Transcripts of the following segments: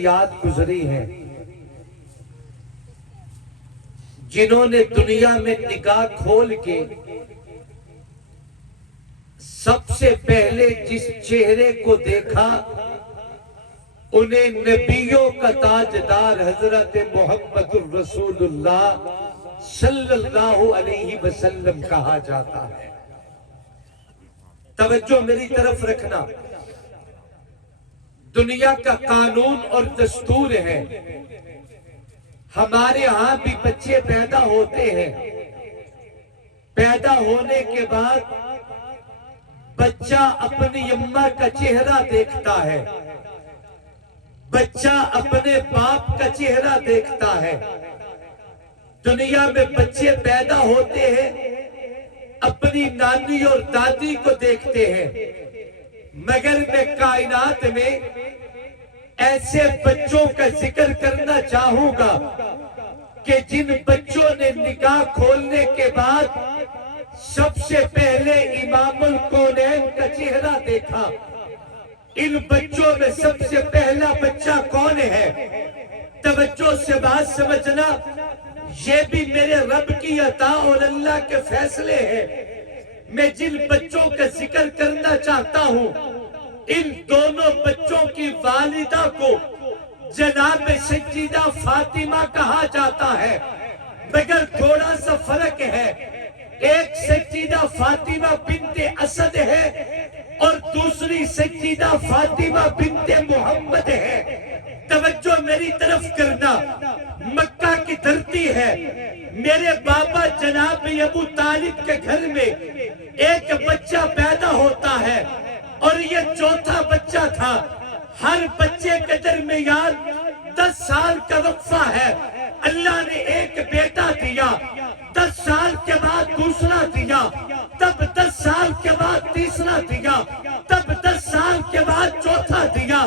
یاد گزری ہیں جنہوں نے دنیا میں نگاہ کھول کے سب سے پہلے جس چہرے کو دیکھا انہیں نبیوں کا تاجدار حضرت محمد الرسول اللہ صلی اللہ علیہ وسلم کہا جاتا ہے۔ توجہ میری طرف رکھنا، دنیا کا قانون اور دستور ہے، ہمارے ہاں بھی بچے پیدا ہوتے ہیں، پیدا ہونے کے بعد بچہ اپنی اماں کا چہرہ دیکھتا ہے، بچہ اپنے باپ کا چہرہ دیکھتا ہے۔ دنیا میں بچے پیدا ہوتے ہیں، اپنی نانی اور دادی کو دیکھتے ہیں، مگر میں کائنات میں ایسے بچوں کا ذکر کرنا چاہوں گا کہ جن بچوں نے نگاہ کھولنے کے بعد سب سے پہلے امام الکونین کا چہرہ دیکھا۔ ان بچوں میں سب سے پہلا بچہ کون ہے؟ توجہ سے بات سمجھنا، یہ بھی میرے رب کی عطا اور اللہ کے فیصلے ہیں۔ میں جن بچوں کا ذکر کرنا چاہتا ہوں ان دونوں بچوں کی والدہ کو جناب سیدہ فاطمہ کہا جاتا ہے، مگر تھوڑا سا فرق ہے، ایک سیدہ فاطمہ بنت اسد ہے اور دوسری سیدہ فاطمہ بنت محمد ہے۔ توجہ میری طرف کرنا، مکہ کی دھرتی ہے، میرے بابا جناب ابو طالب کے گھر میں ایک بچہ پیدا ہوتا ہے اور یہ چوتھا بچہ تھا۔ ہر بچے کے درمیان 10 سال کا وقفہ ہے۔ اللہ نے ایک بیٹا دیا، 10 سال کے بعد دوسرا دیا، تب 10 سال کے بعد تیسرا دیا، تب 10 سال کے بعد چوتھا دیا۔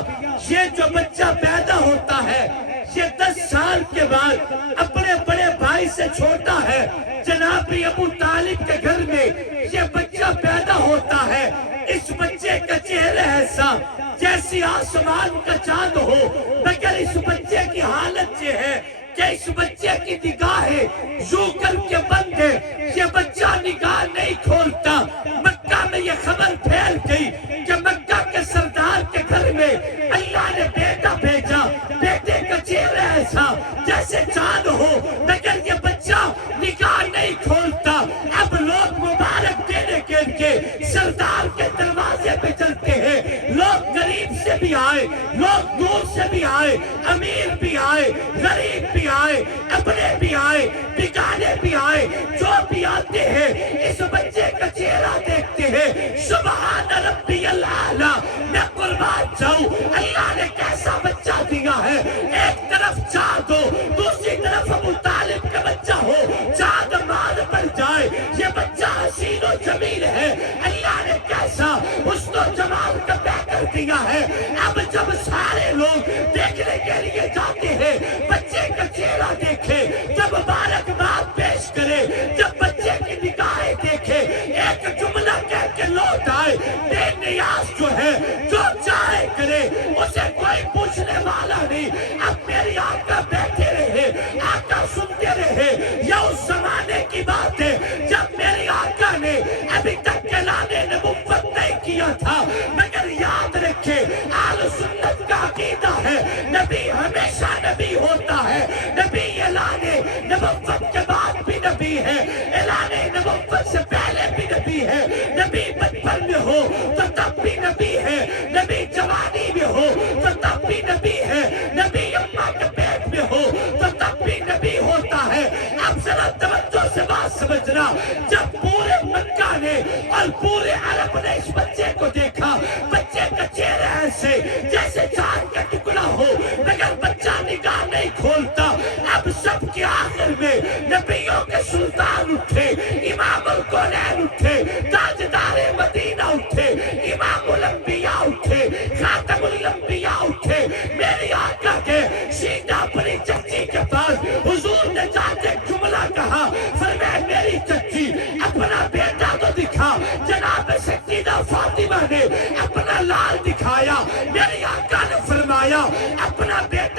یہ جو بچہ پیدا ہوتا ہے یہ 10 سال کے بعد اپنے بڑے بھائی سے چھوٹا ہے، جناب ابو طالب کے گھر میں یہ بچہ پیدا ہوتا ہے۔ اس بچے کا چہرہ ایسا جیسی آسمان کا چاند ہو، مگر اس بچے کی حالت یہ ہے کہ اس بچے کی نگاہیں یوں کر کے بند ہے، یہ بچہ نگاہ نہیں کھولتا۔ مکہ میں یہ خبر پھیل گئی کہ مکہ کے سردار کے گھر میں اللہ نے بیٹا بھیجا، بیٹے کا چہرہ ایسا جیسے چاند ہو، مگر یہ بچہ نگاہ نہیں کھولتا۔ اب لوگ مبارک دینے کے لیے سردار کے دروازے پہ چلتے ہیں، لوگ غریب سے بھی آئے، لوگ دور سے بھی آئے، امیر بھی آئے، غریب بھی آئے، اپنے بھی آئے، بیگانے بھی آئے، جو بھی آتے ہیں اس بچے کا چہرہ دیکھتے ہیں۔ سبحان ربی الاعلیٰ، میں قربان جاؤں، اللہ نے کیسا بچہ دیا ہے۔ ایک طرف چاند ہو، دوسری طرف ابو طالب کا بچہ ہو، چاند مار پر جائے، یہ بچہ حسین و جمیل ہے۔ اللہ نے کیسا حسن و جمال کا پیکر دیا ہے۔ اب جب سارے لوگ دیکھنے کے لیے جاتے ہیں، بچے کا چہرہ دیکھے، جب مبارکباد پیش کرے، جب بچے کی نگاہیں دیکھے، ایک جملہ کہہ کے لوٹ آئے، بے نیاز جو ہے جو چاہے کرے، اسے کوئی پوچھنے والا نہیں۔ اب میری آقا بیٹھے رہے، آقا سنتے رہے۔ یہ اس زمانے کی بات ہے جب میری آقا نے ابھی تک اعلان نبوت نہیں کیا تھا، مگر یاد رکھے اہل سنت کا عقیدہ ہے نبی ہمیشہ نبی ہوتا ہے۔ نبی اعلان نبوت کے بعد بھی نبی ہے، اعلان نبوت سے پہلے بھی نبی ہے۔ نبی بچپن میں ہو تو تب بھی نبی ہے، نبی جوانی میں ہو تو تب بھی نبی ہے، نبی اماں کے پیٹ میں ہو تو تب بھی نبی ہوتا ہے۔ اب ذرا توجہ سے بات سمجھنا، جب پورے مکہ نے اور پورے عرب نے اس بچے کو دیکھا، بچے کا چہرہ ایسے جیسے چاند کا ٹکڑا ہو، مگر بچہ نگاہ نہیں کھولتا۔ اب سب کے آخر میں نبیوں کے سلطان اٹھے، امام الکونین اٹھے، تاجدار مدینہ اٹھے، امام الانبیاء اٹھے، خاتم الانبیاء اٹھے۔ میری آقا کے سیدھا اپنی چچی کے پاس حضور نے جاتے ایک جملہ کہا، فرمایا میری چچی اپنا بیٹا تو دکھا۔ جناب سیدہ فاطمہ نے اپنا لال دکھایا، میری آقا نے فرمایا اپنا بیٹا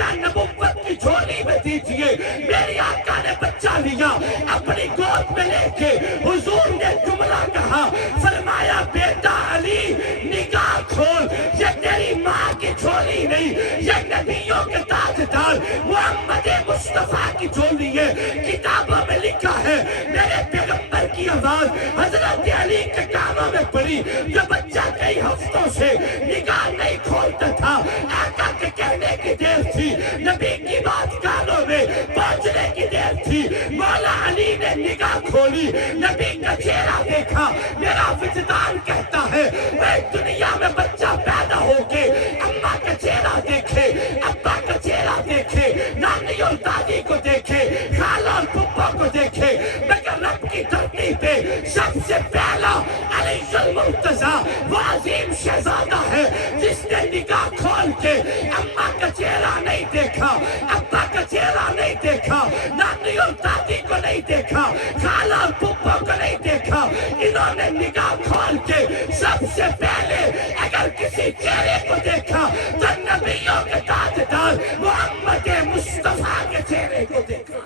دیجئے. میری آقا نے بچہ لیا, اپنی گود میں لے کے حضور نے جملہ کہا, فرمایا بیٹا علی نگاہ کھول, یہ تیری ماں کی جھولی نہیں, یہ نبیوں کے تاجدار محمد مصطفیٰ کی جھولی ہے. کتابوں میں لکھا ہے میرے پیغمبر کی آواز حضرت علی کے کانوں میں پڑی. جو بچہ کئی ہفتوں سے نگاہ نہیں کھولتا تھا, آقا کے کہنے کی دیر تھی, نبی کی بات کانوں میں پہنچنے کی دیر تھی. مولا علی نے نگاہ کھولی, نبی کا چہرہ دیکھا. میرا وجدان کہتا ہے میں دنیا میں بچہ پیدا ہو کے اماں کا چہرہ دیکھے, ابا کا چہرہ دیکھے, نانی اور دادی کو دیکھے, خالہ اور پھپھا کو دیکھے, مگر رب کی دھرتی پہ سب سے پہلا علی المرتضیٰ وہ عظیم شہزادہ ہے جس نے نگاہ کھول کے اماں کا چہرہ نہیں دیکھا, ابا کا چہرہ نہیں دیکھا, نانی اور دادی کو نہیں دیکھا, خالہ اور پھپھا کو نہیں دیکھا. انہوں نے نگاہ کھول کے سب سے پہلے اگر کسی چہرے کو دیکھا تو نبیوں کے تاجدار محمد مصطفیٰ کے چہرے کو دیکھا.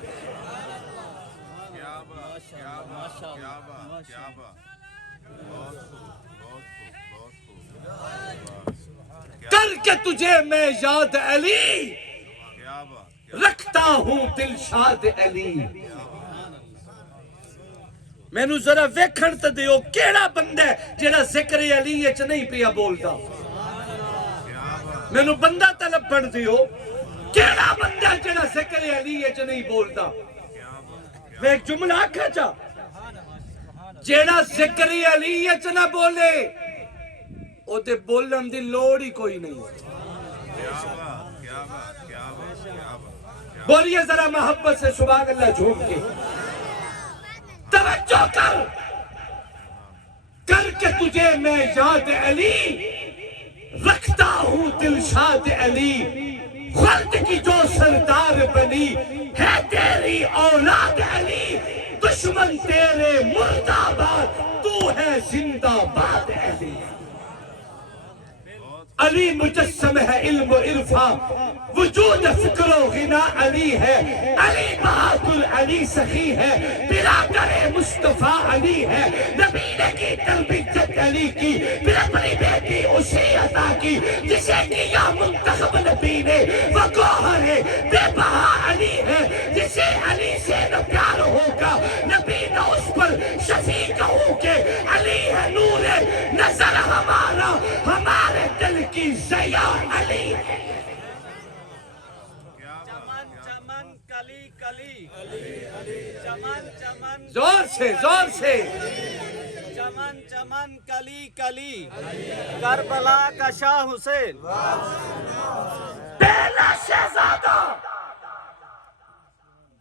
کر کے تجھے میں یاد علی رکھتا ہوں دلشاد علی. مینوں ذرا ویکھن تے دیو کیڑا بندہ ہے جڑا ذکر علی وچ نہیں پیا بولدا. مینوں بندہ تے لبھن دیو کیڑا بندہ جڑا ذکر علی وچ نہیں بولدا. میں ایک جملہ آکھا چا, جڑا ذکر علی وچ نہ بولے او تے بولن دی لوڑ ہی کوئی نہیں. بولیے ذرا محبت سے سبحان اللہ جھوم کے. توجہ کر کے تجھے میں یاد علی رکھتا ہوں دلشاد علی. خلد کی جو سردار بنی ہے تیری اولاد علی, دشمن تیرے مرد آباد تو ہے زندہ باد علی. علی مجسم ہے علم و عرفاں, وجود فکر و غنا علی ہے. علی بہادر علی سخی ہے, برادر مصطفیٰ علی ہے. نبی نے کی تربیت علی کی, پھر اپنی بیٹی اسے عطا کی جسے کیا منتخب نبی نے. وہ گوہر بے بہا علی ہے, جسے علی سے نہ پیار ہوگا نبی نہ اس پر شفیع کہو کہ علی ہے نور نظر ہمارا, ہمارے دل کی ضیاء علی ہے. چمن چمن کلی کلی, چمن چمن زور سے زور سے. چمن چمن کلی کلی, کربلا کا شاہ حسین. پہلا شہزادہ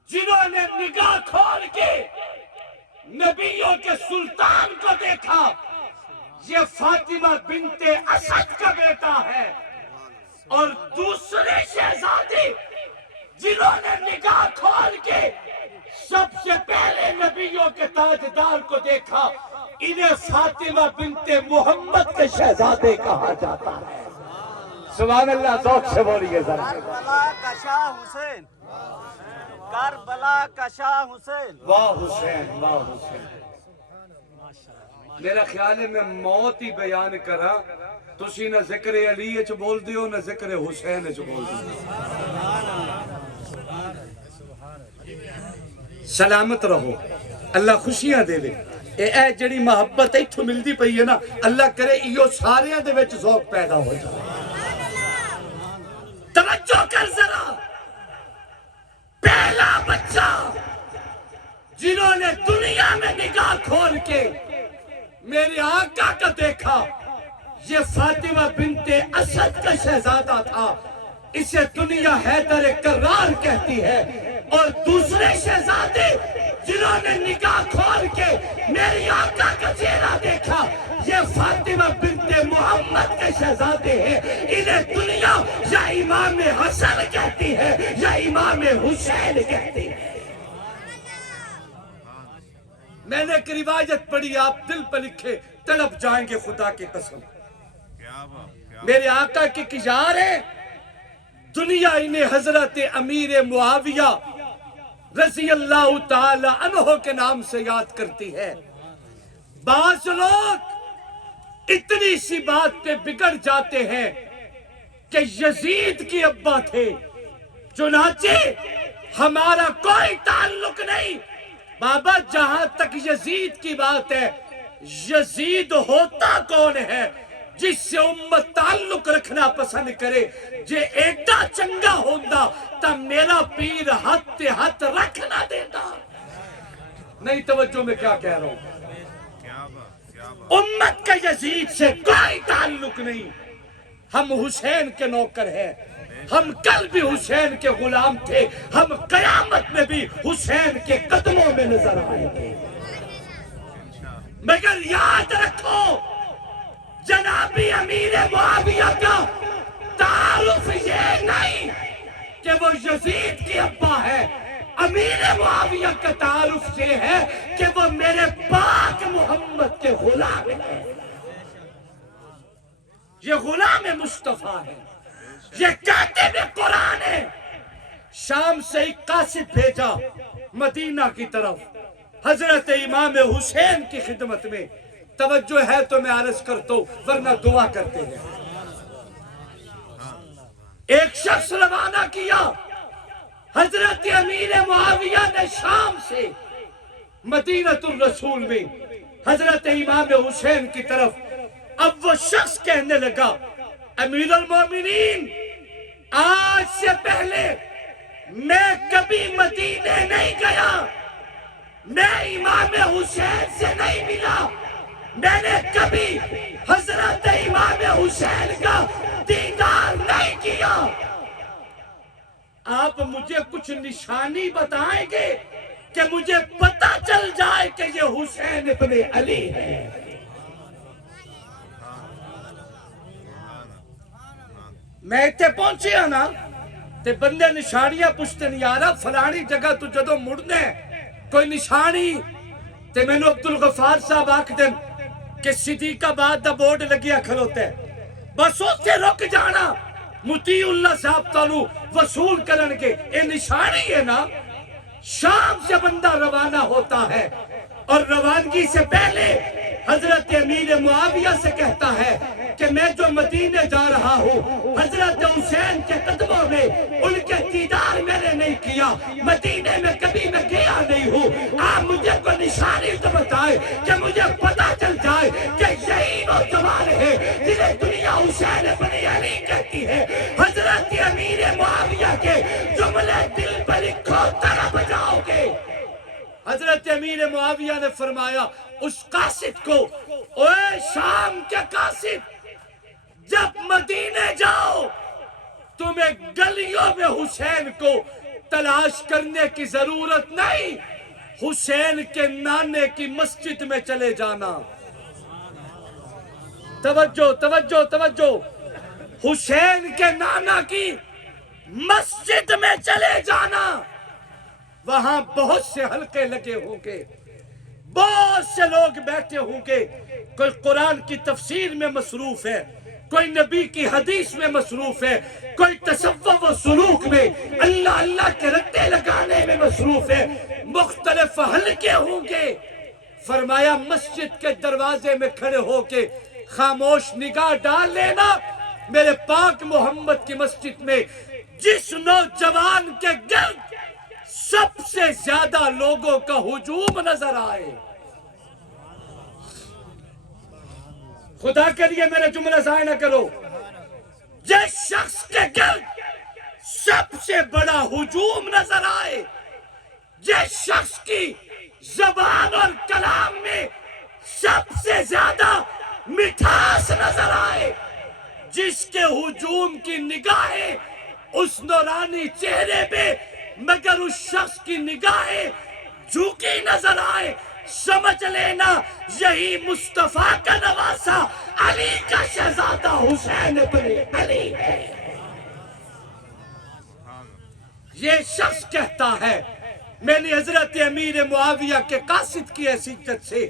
جنہوں نے نگاہ کھول کے نبیوں کے سلطان کو دیکھا, یہ فاطمہ بنت اسد کا بیٹا ہے. اور دوسرے شہزادے جنہوں نے نگاہ کھول کے سب سے پہلے نبیوں کے تاجدار کو دیکھا, انہیں فاطمہ بنت محمد کے شہزادے کہا جاتا ہے. سبحان اللہ, ذوق سے بولیے ذرا. کربلا کا شاہ حسین, کربلا کا شاہ حسین. واہ حسین, واہ حسین. میرا خیال ہے میں موت ہی بیان کرا, تسی نہ ذکر علی اچ بول دیو نہ ذکر حسین اچ بول دیو. سلامت رہو, اللہ خوشیاں دے دے. اے جڑی محبت ایتھوں ملدی پئی ہے نا, اللہ کرے ایو ساریاں دے وچ ذوق پیدا ہو جائے. توجہ کر ذرا. پہلا بچہ جنہوں نے دنیا میں نگاہ کھول کے میرے آقا کا دیکھا, یہ فاطمہ بنت اسد کا شہزادہ تھا. اسے دنیا حیدر کرار کہتی ہے. اور دوسرے شہزادے جنہوں نے نگاہ کھول کے میری آقا کا چہرہ دیکھا, یہ فاطمہ بنت محمد کے شہزادے ہیں. انہیں دنیا یا امام حسن کہتی ہے یا امام حسین کہتی ہے. میں نے ایک روایت پڑھی, آپ دل پہ لکھے, تڑپ جائیں گے خدا کی قسم. میرے آقا کی یار ہے, دنیا انہیں حضرت امیر معاویہ رضی اللہ تعالی عنہ کے نام سے یاد کرتی ہے۔ بعض لوگ اتنی سی بات پہ بگڑ جاتے ہیں کہ یزید کی ابا تھے، چنانچہ ہمارا کوئی تعلق نہیں۔ بابا جہاں تک یزید کی بات ہے، یزید ہوتا کون ہے جس سے امت تعلق رکھنا پسند کرے؟ جے ایڈا چنگا ہوندا تا میرا پیر ہاتھ تے ہاتھ رکھ نہ دیتا۔ نہیں توجہ میں کیا کہہ رہا ہوں؟ امت کا یزید سے کوئی تعلق نہیں۔ ہم حسین کے نوکر ہیں، ہم کل بھی حسین کے غلام تھے، ہم قیامت میں بھی حسین کے قدموں میں نظر آئیں گے۔ مگر یاد رکھو، جنابی امیر معاویہ کا تعارف یہ نہیں کہ وہ یزید کی ابا ہے۔ امیر معاویہ کا تعارف یہ ہے کہ وہ میرے پاک محمد کے غلام ہیں۔ یہ غلام مصطفیٰ ہے، یہ کاتب قرآن ہے۔ شام سے ایک قاصد بھیجا مدینہ کی طرف حضرت امام حسین کی خدمت میں۔ توجہ ہے تو میں عرض کرتا ہوں، ورنہ دعا کرتے ہیں۔ ایک شخص روانہ کیا حضرت امیر معاویہ نے شام سے مدینہ الرسول میں حضرت امام حسین کی طرف۔ اب وہ شخص کہنے لگا، امیر المومنین، آج سے پہلے میں کبھی مدینے نہیں گیا، میں امام حسین سے نہیں ملا، میں نے کبھی حضرت امام حسین کا دیدار نہیں کیا۔ آپ مجھے کچھ نشانی بتائیں گے کہ مجھے پتہ چل جائے کہ یہ حسین ابن علی ہے؟ میں اتنے پہنچیا نا تے بندے نشانیاں پوچھتے نہیں، یارا فلانی جگہ تو جدو مڑنے کوئی نشانی تے میں نے عبدالغفار صاحب آکھ دیں کہ صدیق آباد دا بورڈ لگیا کھلوتے ہیں، بس اس سے رک جانا، مطیع اللہ صاحب تانوں وصول کرنگے۔ اے نشانی ہے نا۔ شام سے بندہ روانہ ہوتا ہے اور روانگی سے پہلے حضرت امیر معاویہ سے کہتا ہے کہ میں جو مدینے جا رہا ہوں، حضرت حسین کے قدموں میں ان کے دیدار میں نے نہیں کیا، مدینے میں کبھی میں گیا نہیں ہوں۔ آپ مجھے کوئی نشانی تو بتائے کہ مجھے پتا چل جائے کہ یہی نوجوان ہے جنہیں دنیا حسین ابن علی کہتی ہے۔ حضرت امیر معاویہ کے جملے دل پر لکھو، طرح بجاؤ گے۔ حضرت امیر معاویہ نے فرمایا اس قاصد کو، اوے شام کے قاصد، جب مدینے جاؤ تمہیں گلیوں میں حسین کو تلاش کرنے کی ضرورت نہیں، حسین کے نانے کی مسجد میں چلے جانا۔ توجہ توجہ توجہ، حسین کے نانا کی مسجد میں چلے جانا۔ وہاں بہت سے حلقے لگے ہوں گے، بہت سے لوگ بیٹھے ہوں گے، کوئی قرآن کی تفسیر میں مصروف ہے، کوئی نبی کی حدیث میں مصروف ہے، کوئی تصوف و سلوک میں اللہ اللہ کے رٹے لگانے میں مصروف ہے، مختلف حلقے ہوں گے۔ فرمایا مسجد کے دروازے میں کھڑے ہو کے خاموش نگاہ ڈال لینا میرے پاک محمد کی مسجد میں جس نوجوان کے گرد سب سے زیادہ لوگوں کا ہجوم نظر آئے۔ خدا کے لیے میرا جملہ ضائع نہ کرو، جس شخص کے گرد سب سے بڑا ہجوم نظر آئے، جس شخص کی زبان اور کلام میں سب سے زیادہ مٹھاس نظر آئے، جس کے ہجوم کی نگاہیں اس نورانی چہرے پہ مگر اس شخص کی نگاہیں جھوکی نظر آئے، سمجھ لینا یہی مصطفیٰ کا نواسا علی کا شہزادہ حسین ابن علی ہے۔ یہ شخص کہتا ہے میں نے حضرت امیر معاویہ کے قاصد کی حیثیت سے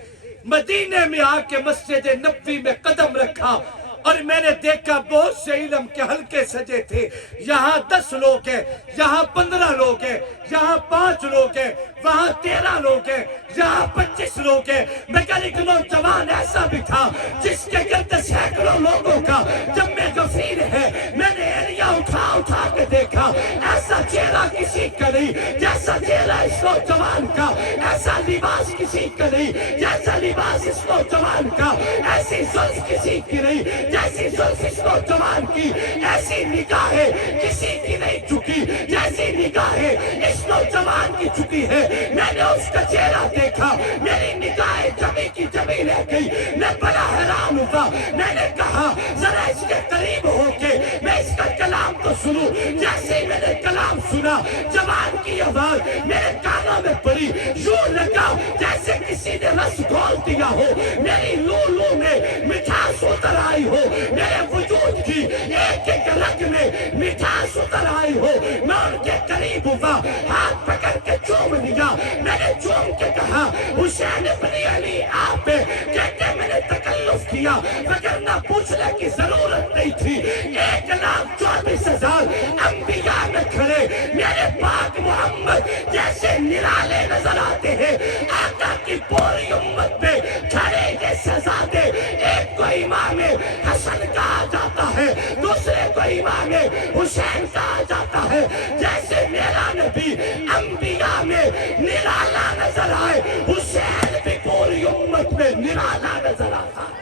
مدینے میں آ کے مسجد نبوی میں قدم رکھا اور میں نے دیکھا بہت سے علم کے حلقے سجے تھے، یہاں 10 لوگ ہیں، یہاں 15 لوگ ہیں، یہاں 5 لوگ ہیں، وہاں 13 لوگ ہیں، یہاں 25 لوگ ہیں، مگر ایک نوجوان ایسا بھی تھا جس کے گرد سینکڑوں لوگوں کا جب میں غفیر ہے، میں نے ایریا اٹھا کے دیکھا، ایسا چہرہ کسی کا نہیں جیسا چہرہ اس نوجوان کا، ایسا لباس کسی کا نہیں جیسا لباس اس نوجوان کا، ایسی زلف کسی کی نہیں جیسی زلف اس نوجوان کی، ایسی نگاہیں کسی کی نہیں جھکی جیسی نگاہیں اس نوجوان کی جھکی ہے۔ میں نے اس کا چہرہ دیکھا، میری نگاہیں جمی کی جمی رہ گئی، میں بڑا حیران ہوا، میں نے کہا ذرا اس کے قریب ہو کے میں اس کا کلام تو سنوں۔ جیسے میں نے کلام سنا، جوان کی آواز میرے کانوں میں پڑی، یوں لگا جیسے کسی نے رس گھول دیا ہو، میری لولو میں مٹھاس اتر آئی ہو، میرے وجود کی ایک ایک رگ میں مٹھاس اتر آئی ہو۔ میں ان کے قریب ہوا، ہاتھ پکڑ کے چوم لیا، میں نے چوم کے کہا حسین ابن علی آپ پہ، کہتے میں نے تکلف کیا وگرنہ پوچھنے کی ضرورت نہیں تھی۔ 1,24,000 انبیاء میں کھڑے میرے پاک محمد جیسے نرالے نظر آتے ہیں، آقا کی پوری امت میں کھڑے کے شہزادے، ایک کو امام حسن کہا جاتا ہے، دوسرے کو امام حسین کہا جاتا ہے، جیسے میرا نبی انبیاء میں نرالا نظر آئے، حسین بھی پوری امت میں نرالا نظر آتا ہے،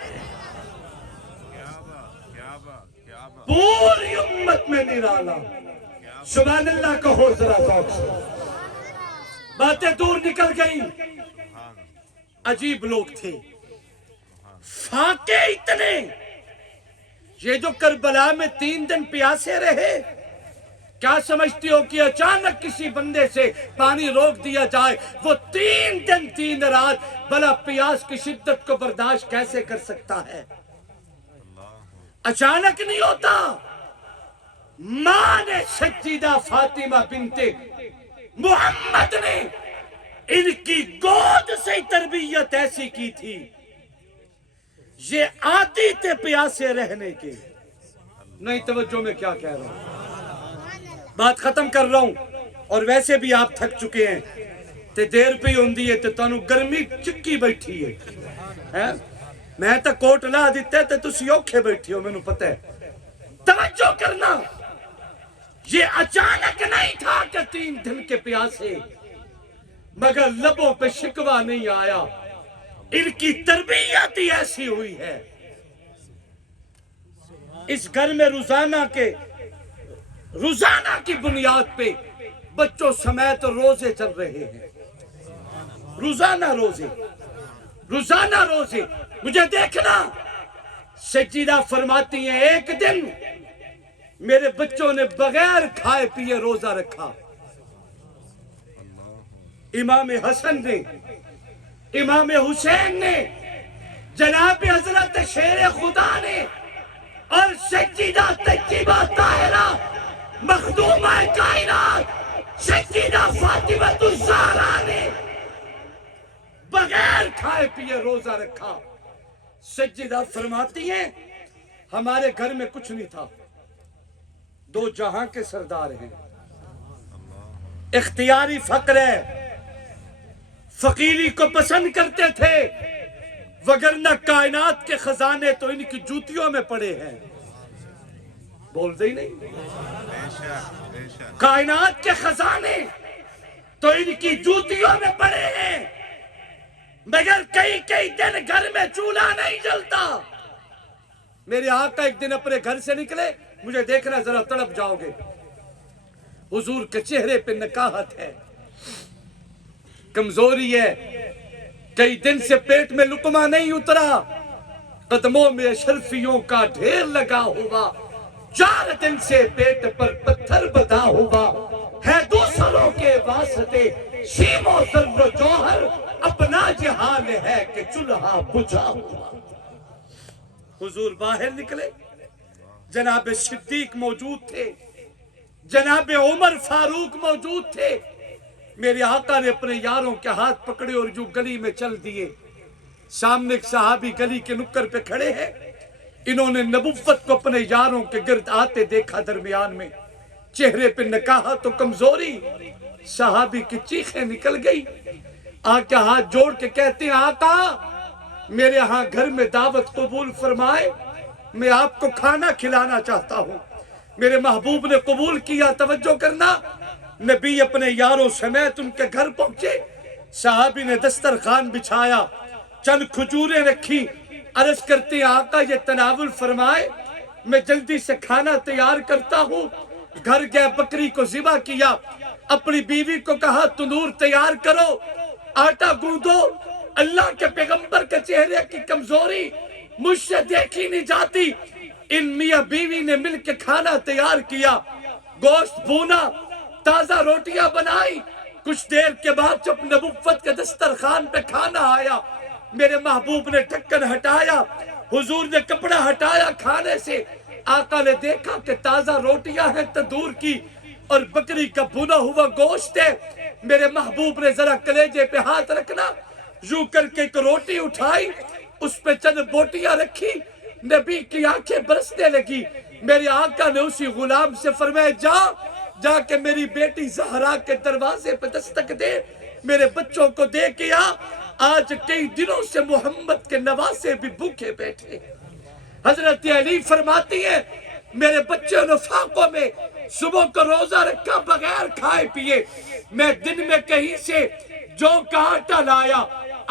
پوری امت میں نرالا۔ سبحان اللہ کہو ذرا ذوق سے۔ باتیں دور نکل گئی، عجیب لوگ تھے، فاقے اتنے، یہ جو کربلا میں 3 دن پیاسے رہے، کیا سمجھتی ہو کہ اچانک کسی بندے سے پانی روک دیا جائے، وہ 3 دن 3 رات بلا پیاس کی شدت کو برداشت کیسے کر سکتا ہے؟ اچانک نہیں ہوتا۔ ماں نے سیدہ فاطمہ بنت محمد نے ان کی گود سے تربیت ایسی کی تھی، یہ عادی تھے پیاسے رہنے کے۔ نہیں توجہ میں کیا کہہ رہا ہوں، بات ختم کر رہا ہوں، اور ویسے بھی آپ تھک چکے ہیں تے دیر پہ ہوندی ہے تے تانوں گرمی چکی بیٹھی ہے، میں تا کوٹ لا دیتے تے تسی اوکھے بیٹھی ہو، میں نو پتہ ہے۔ توجہ کرنا، یہ اچانک نہیں تھا کہ 3 دن کے پیاسے، مگر لبوں پہ شکوہ نہیں آیا، ان کی تربیت ہی ایسی ہوئی ہے۔ اس گھر میں روزانہ کی بنیاد پہ بچوں سمیت روزے چل رہے ہیں، روزانہ روزے۔ مجھے دیکھنا، سیدہ فرماتی ہیں ایک دن میرے بچوں نے بغیر کھائے پیے روزہ رکھا، امام حسن نے، امام حسین نے، جناب حضرت شیر خدا نے، اور سیدہ طیبہ طاہرہ مخدومہ کائنات سیدہ فاطمہ الزہرا نے بغیر کھائے پیے روزہ رکھا۔ سیدہ فرماتی ہیں ہمارے گھر میں کچھ نہیں تھا، 2 جہاں کے سردار ہیں، اختیاری فقر ہے، فقیری کو پسند کرتے تھے، وگرنہ کائنات کے خزانے تو ان کی جوتیوں میں پڑے ہیں۔ بولتے ہی نہیں، کائنات کے خزانے تو ان کی جوتیوں میں پڑے ہیں، مگر کئی دن گھر میں چولہا نہیں جلتا۔ میرے آقا ایک دن اپنے گھر سے نکلے، مجھے دیکھنا ذرا تڑپ جاؤ گے، حضور کے چہرے پہ نکاہت ہے، کمزوری ہے، کئی دن سے پیٹ میں لقمہ نہیں اترا، قدموں میں اشرفیوں کا ڈھیر لگا ہوا، 4 دن سے پیٹ پر پتھر بندھا ہوا ہے، دوسروں کے واسطے شیم و ذر و جوہر اپنا جہان ہے کہ چولہا بجھا ہوا۔ حضور باہر نکلے، جناب صدیق موجود تھے، جناب عمر فاروق موجود تھے، میرے آقا نے اپنے یاروں کے ہاتھ پکڑے اور جو گلی میں چل دیے، سامنے ایک صحابی گلی کے نکر پہ کھڑے ہیں، انہوں نے نبوت کو اپنے یاروں کے گرد آتے دیکھا، درمیان میں چہرے پہ نکاحت و کمزوری، صحابی کی چیخیں نکل گئی۔ آقا ہاتھ جوڑ کے کہتے ہیں آقا میرے ہاں گھر میں دعوت قبول فرمائے، میں آپ کو کھانا کھلانا چاہتا ہوں۔ میرے محبوب نے قبول کیا، توجہ کرنا، نبی اپنے یاروں سمیت ان کے گھر پہنچے، صحابی نے دسترخوان بچھایا، چند کھجوریں رکھی، عرض کرتے ہیں آقا یہ تناول فرمائے، میں جلدی سے کھانا تیار کرتا ہوں۔ گھر گئے، بکری کو ذبح کیا، اپنی بیوی کو کہا تندور تیار کرو، آٹا گوندو۔ اللہ کے پیغمبر کے چہرے کی کمزوری مجھ سے دیکھی نہیں جاتی۔ ان میاں بیوی نے مل کے کھانا تیار کیا، گوشت بھونا، تازہ روٹیاں بنائی۔ کچھ دیر کے بعد جب نبوت کے دسترخوان پہ کھانا آیا، میرے محبوب نے ڈھکن ہٹایا، حضور نے کپڑا ہٹایا کھانے سے۔ آقا نے دیکھا کہ تازہ روٹیاں ہیں تندور کی اور بکری کا بھنا ہوا گوشت ہے۔ میرے محبوب نے ذرا کلیجے پہ ہاتھ رکھنا، یوں کر کے ایک روٹی اٹھائی، اس پہ چند بوٹیاں رکھی، نبی کی آنکھیں برسنے لگی۔ میرے آقا نے اسی غلام سے فرمایا جا کے میری بیٹی زہرا کے دروازے پہ دستک دے، میرے بچوں کو دے کے آج کئی دنوں سے محمد کے نواسے بھی بھوکے بیٹھے۔ حضرت علی فرماتی ہے میرے بچے نے فاقوں میں صبح کو روزہ رکھا بغیر کھائے پیے، میں دن میں کہیں سے جو کا آٹا لایا،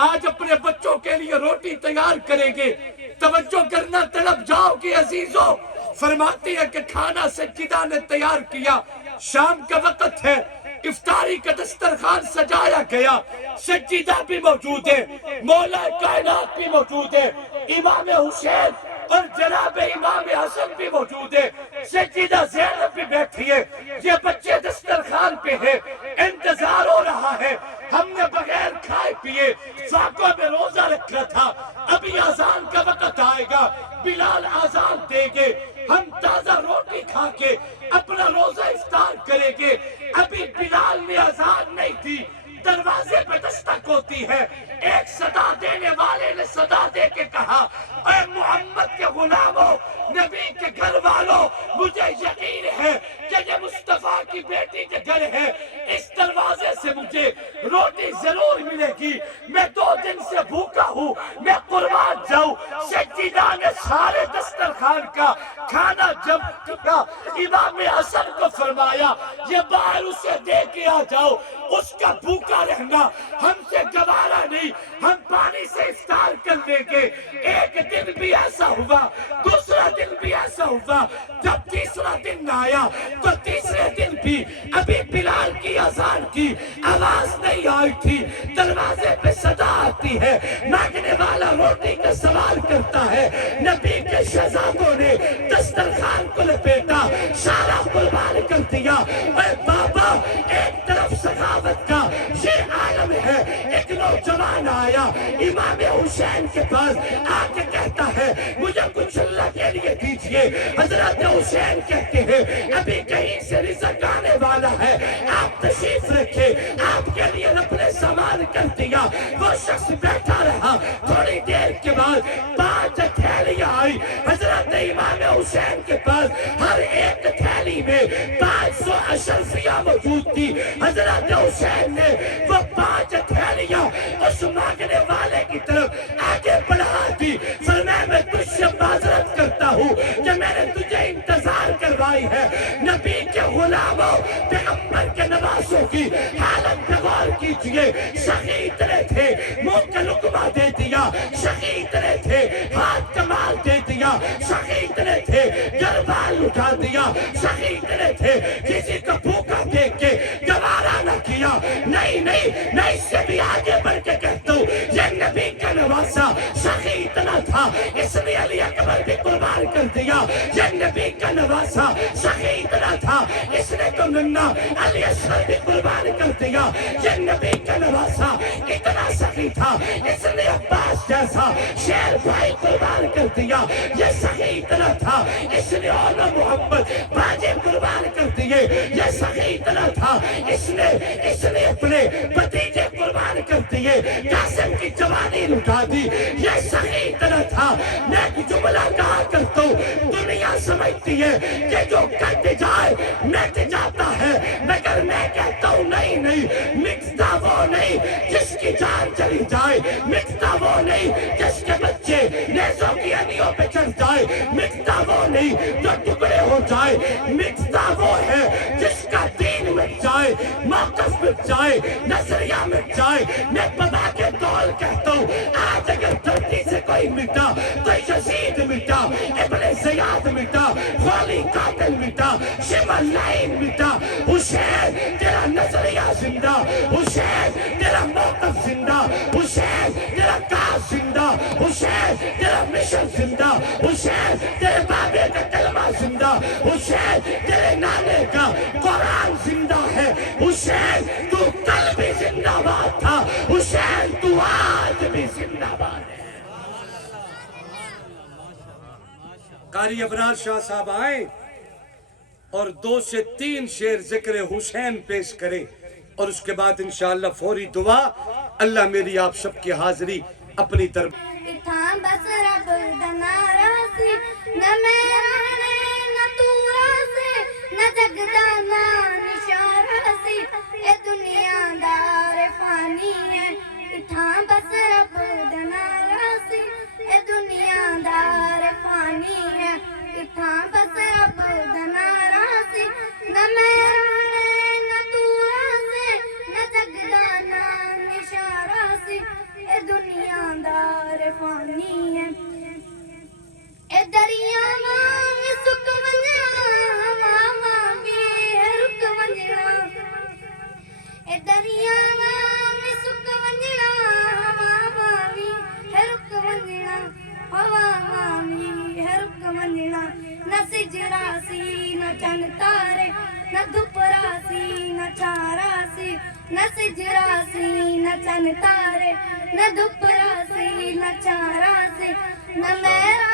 آج اپنے بچوں کے لیے روٹی تیار کریں گے۔ توجہ کرنا، طلب جاؤ کہ عزیزوں، فرماتی ہے کہ کھانا سجدہ نے تیار کیا، شام کا وقت ہے، افطاری کا دسترخوان سجایا گیا، سجدہ بھی موجود ہے، مولا کائنات بھی موجود ہے، امام حسین اور جناب امام حسن بھی موجود ہے، سیدہ زینب بھی بیٹھی ہے، یہ بچے دسترخوان پہ ہیں، انتظار ہو رہا ہے۔ ہم نے بغیر کھائے پیے فاقوں میں روزہ رکھا تھا، ابھی اذان کا وقت آئے گا، بلال اذان دے گے، ہم تازہ روٹی کھا کے اپنا روزہ افطار کریں گے۔ ابھی بلال نے اذان نہیں دی، دروازے پہ دستک ہوتی ہے، ایک صدا دینے والے نے صدا دے کے کہا اے محمد کے غلاموں، نبی کے گھر والوں، مجھے یقین ہے کہ یہ مصطفیٰ کی بیٹی کے گھر ہے، اس دروازے سے مجھے روٹی ضرور ملے گی، میں 2 دن سے بھوکا ہوں، میں قربان جاؤں۔ سیدہ نے سارے دسترخوان کا کھانا جب کیا، امام حسن کو فرمایا یہ باہر اسے دے کے آ جاؤ، اس کا بھوکا رہنا ہم سے گوارا نہیں، ہم پانی سے افطار کر لیں گے۔ ایک دن بھی ایسا ہوا، دوسرا دن بھی ایسا ہوا، جب تیسرا دن آیا تو تیسرے دن بھی ابھی بلال کی اذان کی آواز نہیں آئی تھی، دروازے پہ صدا آتی ہے، مانگنے والا روٹی کا سوال کرتا ہے، نبی کے شہزادوں نے دسترخوان کو لپیٹا، سارا قربان کر دیا۔ اے بابا، ایک طرف سخاوت کا یہ عالم ہے، ایک نوجوان آیا امام حسین کے پاس آ کے کہتا ہے مجھے کچھ اللہ کے لیے دیجئے۔ حضرت حسین کہتے ہیں ابھی کہیں سے رزق آنے والا ہے، آپ تشریف رکھے، آپ کے لیے رب نے سامان کر دیا۔ وہ شخص بیٹھا رہا، تھوڑی دیر کے بعد 5 تھیلیاں آئی حضرت امام حسین کے پاس، ہر ایک تھیلی میں 500 اشرفیہ موجود تھی۔ حضرت حسین نے وہ 5 تھیلیاں اس مانگنے والے کی طرف آگے بڑھا دی، فرمایا میں تجھ سے معذرت کرتا ہوں کہ میں نے تجھے انتظار کروائی ہے۔ نبی کے غلاموں، پیغمبر کے نواسوں کی حالت پہ غور کیجئے، سخی اتنے تھے، منہ کا لقمہ دے دیا، سخی اتنے تھے، ہاتھ کا مال دے دیا، سخی اتنے تھے، گربال اٹھا دیا، سخی اتنے تھے، کسی کو بھوکا دیکھ کے گوارا نہ کیا۔ نہیں، میں اس سے بھی آگے بڑھ کے کہتا ہوں یہ نبی کا نواسا سخی اتنا تھا، اس نے علی اکبر بھی قربان کر دیا۔ یہ نبی کا نواسا سخی اتنا تھا، اس نے تو ننا علی اصغر بھی قربان کر دیا۔ یہ نبی کا نواسا اتنا سخی تھا، اس نے عباس جیسا شیر بھائی قربان کر دیا۔ یہ سخی اتنا تھا، اس نے اولا محمد باجے قربان کر دیے۔ یہ سخی اتنا تھا، اس نے اپنے بھتیجے قربان کر دیے, قاسم کی جوانی لٹا دی. یہ صحیح طرح تھا. میں ایک جملہ کہا کرتا ہوں, دنیا سمجھتی ہے کہ جو کٹ جائے مٹ جاتا ہے, مگر میں کہتا ہوں نہیں نہیں, مٹتا وہ نہیں جس کی جان چلی جائے, مٹتا وہ نہیں جس کے بچے نیزوں کی ہڈیوں پہ چڑھ جائے, مٹتا وہ نہیں جو ٹکڑے ہو جائے, مٹتا وہ ہے جس کا دین مٹ جائے, موقف مٹ جائے, نظریہ مٹ جائے. میں بابا کے دول کہتا ہوں, آج اگر دھرتی سے کوئی مٹا تو یزید مٹا, ابن زیاد مٹا, غولی قاتل مٹا, شمال لائن مٹا. حسین تیرا نظریہ زندہ, حسین تیرا موقف زندہ, حسین تیرا کاز زندہ, حسین تیرا مشن زندہ, حسین تیرے بابے کا کلمہ زندہ, حسین تیرے نانے کا قرآن زندہ ہے. حسین تو کل بھی زندہ باد تھا, حسین تو آج بھی زندہ باد ہے. قاری ابرار شاہ صاحب آئیں اور 2 سے 3 شعر ذکر حسین پیش کریں, اور اس کے بعد انشاءاللہ فوری دعا. اللہ میری آپ سب کی حاضری اپنی طرف. اتھاں بس رب دنا راسی, نہ میرا نہ تو راسی, نہ جگدا نہ نشارہ سی, اے دنیا دار فانی ہے. اتھاں بس رب دنا راسی, اے دنیا دار فانی ہے. اتھاں بس رب دنا راسی, نہ میرا نہ تو راسی, نہ جگدا نہ نشارہ سی, اے دنیا دار فانی ہے. اے دریا ماں سک ونجنا, ہوا بھی ہے رک ونجنا. اے دریا ماں سک ونجنا, ہوا بھی ہے رک ونجنا, ہوا بھی ہے رک ونجنا. نہ سجرا سی نہ چن تارے, نہ دھپرا سی نہ چارا سی, نہ سجرا سی نہ چن تارے, نہ دھپرا سی نہ چارا سی. نہ میرا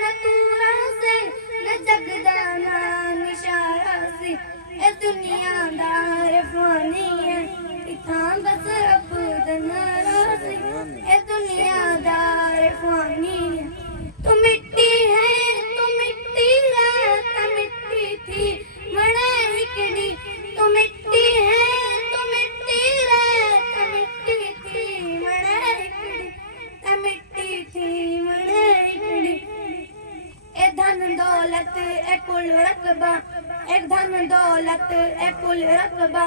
نہ تورا سے, نہ جگدا نہ نشارہ سی, اے دنیا دار فانی ہے. اتھاں بس رب دنا راسی, اے دنیا دار فانی ہے. تو مٹی ہے تو مٹی ہے, تو مٹی تھی مڑے ہکڑی. تو مٹی ہے تو مٹی ہے, تو مٹی تھی مڑے ہکڑی, تو مٹی تھی مڑے ہکڑی. اے دھن دولت اے کل رقبہ, اے دھن دولت اے کل رقبہ.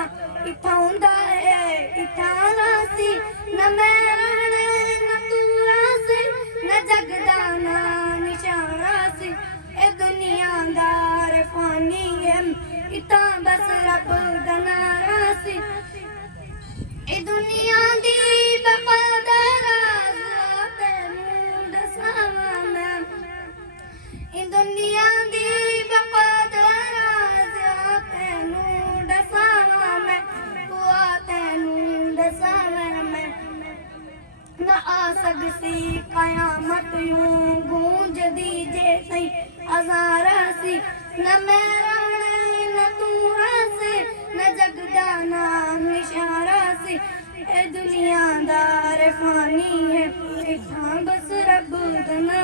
اتھاں ہوندا ہے اتھاں راسی, نہ میرا نہ تو راسی, نہ جگدا نہ نشارہ سی, اے دنیا دار فانی ہے. اتھاں بس رب دنا راسی, اے دنیا دی بقا دا راز تینوں دساواں میں. اے دنیا دی بقا دا راز تینوں دساواں میں, تینوں دساواں میں. نہ آ سکسی قیامت یوں گونج دی جیسے ہزارہ سی, نہ میرا نہ تو راسی, نہ جگدا نہ نشارہ سی, اے دنیا دار فانی ہے. اتھاں بس رب دنا